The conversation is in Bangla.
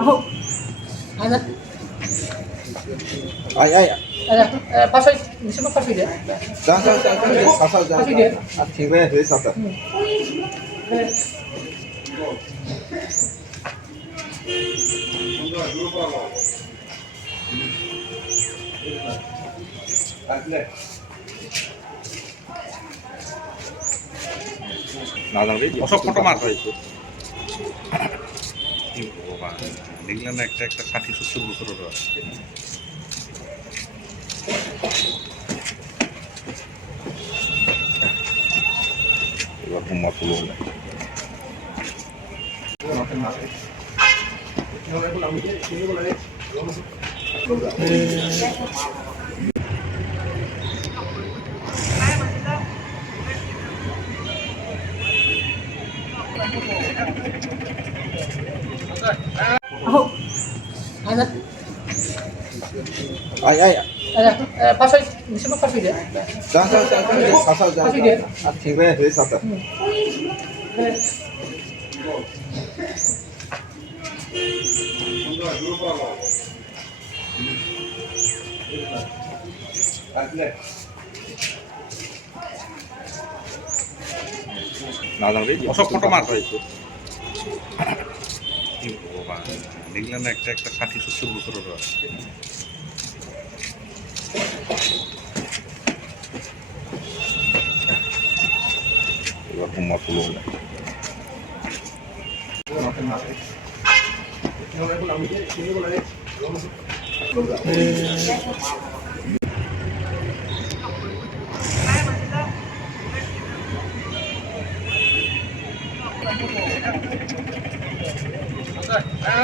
Ako. Ano? Ay. Pasoy. Gusto mo pasoy din? Kasal Pasoy. ঠিক হয়ে সাথে না জানবে অশোক ফটো মার হয়েছে ভগবান দেখলেন না একটা 60-70 বছরের আছে এবার তোমার ফুলো Ako. Ano? Ay. Pasoy. Gusto mo pasoy din? kasal ঠিক হয়ে সাথে না জানবে অশোক ফটো মার হয়েছে ভগবান দেখলেন না একটা 60-70 বছরের আছে এবার তোমার ফুলো Ano?